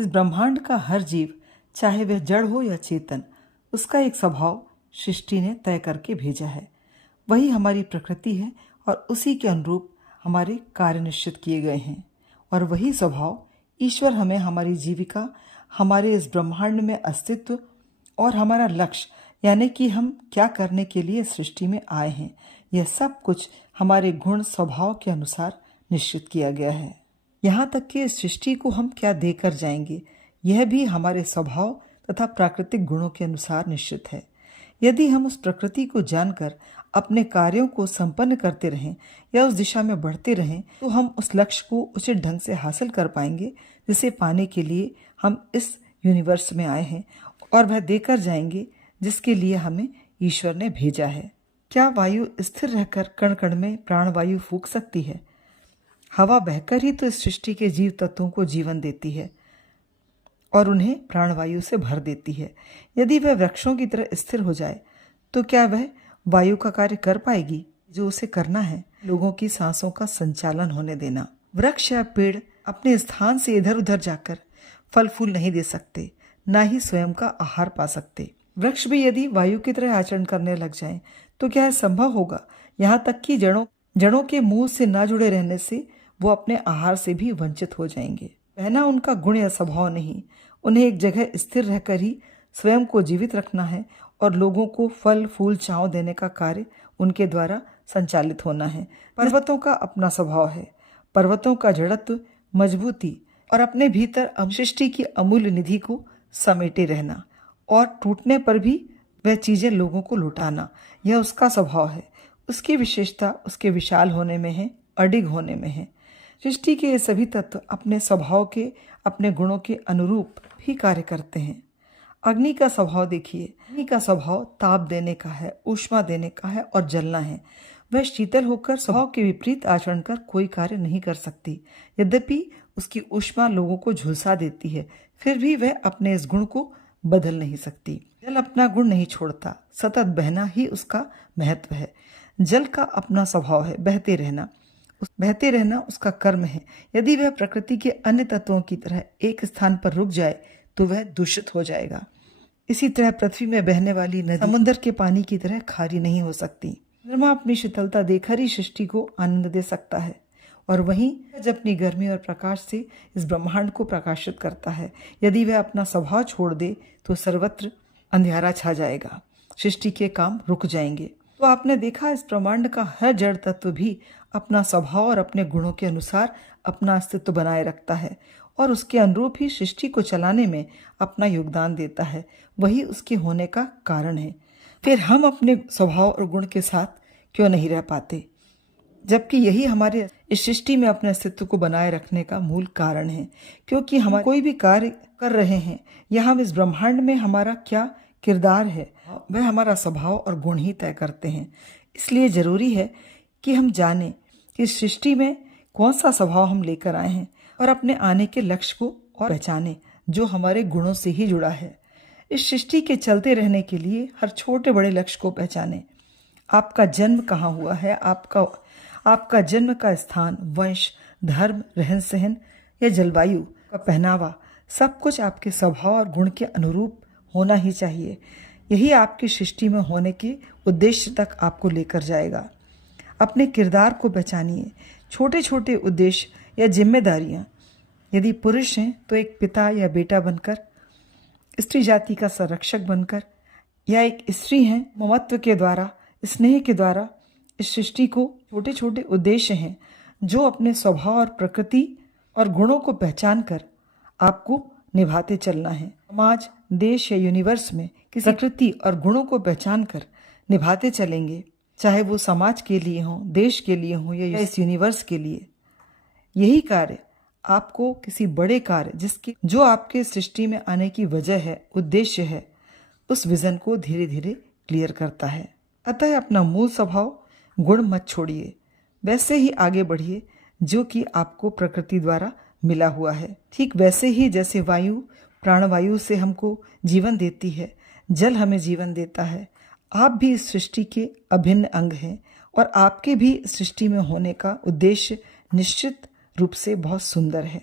इस ब्रह्मांड का हर जीव, चाहे वह जड़ हो या चेतन, उसका एक स्वभाव सृष्टि ने तय करके भेजा है। वही हमारी प्रकृति है और उसी के अनुरूप हमारे कार्य निश्चित किए गए हैं। और वही स्वभाव ईश्वर हमें हमारी जीविका, हमारे इस ब्रह्मांड में अस्तित्व और हमारा लक्ष्य, यानी कि हम क्या करने के लिए सृष्टि में आए हैं, यह सब कुछ हमारे गुण स्वभाव के अनुसार निश्चित किया गया है। यहाँ तक कि इस सृष्टि को हम क्या देकर जाएंगे, यह भी हमारे स्वभाव तथा प्राकृतिक गुणों के अनुसार निश्चित है। यदि हम उस प्रकृति को जानकर अपने कार्यों को संपन्न करते रहें या उस दिशा में बढ़ते रहें, तो हम उस लक्ष्य को उचित ढंग से हासिल कर पाएंगे जिसे पाने के लिए हम इस यूनिवर्स में आए हैं, और वह देकर जाएंगे जिसके लिए हमें ईश्वर ने भेजा है। क्या वायु स्थिर रहकर कण कण में प्राणवायु फूंक सकती है? हवा बहकर ही तो इस सृष्टि के जीव तत्वों को जीवन देती है और उन्हें प्राणवायु से भर देती है। यदि वह वृक्षों की तरह स्थिर हो जाए तो क्या वह वायु का कार्य कर पाएगी? जो उसे करना है, लोगों की सांसों का संचालन होने देना। वृक्ष या पेड़ अपने स्थान से इधर उधर जाकर फल फूल नहीं दे सकते, ना ही स्वयं का आहार पा सकते। वृक्ष भी यदि वायु की तरह आचरण करने लग जाएं, तो क्या यह संभव होगा? यहाँ तक कि जड़ों के मूल से ना जुड़े रहने से वो अपने आहार से भी वंचित हो जाएंगे। बहना उनका गुण या स्वभाव नहीं, उन्हें एक जगह स्थिर रहकर ही स्वयं को जीवित रखना है और लोगों को फल फूल छांव देने का कार्य उनके द्वारा संचालित होना है। पर्वतों का अपना स्वभाव है। पर्वतों का जड़त्व, मजबूती और अपने भीतर सृष्टि की अमूल्य निधि को समेटे रहना और टूटने पर भी वह चीजें लोगों को लुटाना, यह उसका स्वभाव है। उसकी विशेषता उसके विशाल होने में है, अडिग होने में है। सृष्टि के ये सभी तत्व अपने स्वभाव के, अपने गुणों के अनुरूप भी कार्य करते हैं। अग्नि का स्वभाव देखिए। अग्नि का स्वभाव ताप देने का है, ऊष्मा देने का है और जलना है। वह शीतल होकर स्वभाव के विपरीत आचरण कर कोई कार्य नहीं कर सकती। यद्यपि उसकी ऊष्मा लोगों को झुलसा देती है, फिर भी वह अपने इस गुण को बदल नहीं सकती। जल अपना गुण नहीं छोड़ता, सतत बहना ही उसका महत्व है। जल का अपना स्वभाव है, बहते रहना उसका कर्म है। यदि वह प्रकृति के अन्य तत्वों की तरह एक स्थान पर रुक जाए तो वह दूषित हो जाएगा। इसी तरह पृथ्वी में बहने वाली नदी समुद्र के पानी की तरह खारी नहीं हो सकती। चंद्रमा अपनी शीतलता देकर ही सृष्टि को आनंद दे सकता है, और वहीं जब अपनी गर्मी और प्रकाश से इस ब्रह्मांड को प्रकाशित करता है। यदि वह अपना स्वभाव छोड़ दे तो सर्वत्र अंधेरा छा जाएगा, सृष्टि के काम रुक जाएंगे। तो आपने देखा, इस ब्रह्मांड का हर जड़ तत्व भी अपना स्वभाव और अपने गुणों के अनुसार अपना अस्तित्व बनाए रखता है और उसके अनुरूप ही सृष्टि को चलाने में अपना योगदान देता है। वही उसके होने का कारण है। फिर हम अपने स्वभाव और गुण के साथ क्यों नहीं रह पाते, जबकि यही हमारे इस सृष्टि में अपने अस्तित्व को बनाए रखने का मूल कारण है। क्योंकि हम कोई भी कार्य कर रहे हैं या हम इस ब्रह्मांड में हमारा क्या किरदार है, वह हमारा स्वभाव और गुण ही तय करते हैं। इसलिए जरूरी है कि हम जानें कि इस सृष्टि में कौन सा स्वभाव हम लेकर आए हैं और अपने आने के लक्ष्य को और पहचानें जो हमारे गुणों से ही जुड़ा है। इस सृष्टि के चलते रहने के लिए हर छोटे बड़े लक्ष्य को पहचानें। आपका जन्म कहाँ हुआ है, आपका जन्म का स्थान, वंश, धर्म, रहन सहन या जलवायु का पहनावा, सब कुछ आपके स्वभाव और गुण के अनुरूप होना ही चाहिए। यही आपकी सृष्टि में होने के उद्देश्य तक आपको लेकर जाएगा। अपने किरदार को पहचानिए। छोटे छोटे उद्देश्य या जिम्मेदारियां, यदि पुरुष हैं तो एक पिता या बेटा बनकर, स्त्री जाति का संरक्षक बनकर, या एक स्त्री हैं ममत्व के द्वारा, स्नेह के द्वारा। इस सृष्टि को छोटे छोटे उद्देश्य हैं जो अपने स्वभाव और प्रकृति और गुणों को पहचान कर आपको निभाते चलना है। समाज, देश या यूनिवर्स में किसी प्रकृति और गुणों को पहचान कर निभाते चलेंगे, चाहे वो समाज के लिए हो, देश के लिए हो या इस यूनिवर्स के लिए। यही कार्य आपको किसी बड़े कार्य जो आपके सृष्टि में आने की वजह है, उद्देश्य है, उस विजन को धीरे धीरे क्लियर करता है। अतः अपना मूल स्वभाव गुण मत छोड़िए, वैसे ही आगे बढ़िए जो कि आपको प्रकृति द्वारा मिला हुआ है। ठीक वैसे ही जैसे वायु प्राणवायु से हमको जीवन देती है, जल हमें जीवन देता है, आप भी इस सृष्टि के अभिन्न अंग हैं और आपके भी सृष्टि में होने का उद्देश्य निश्चित रूप से बहुत सुंदर है।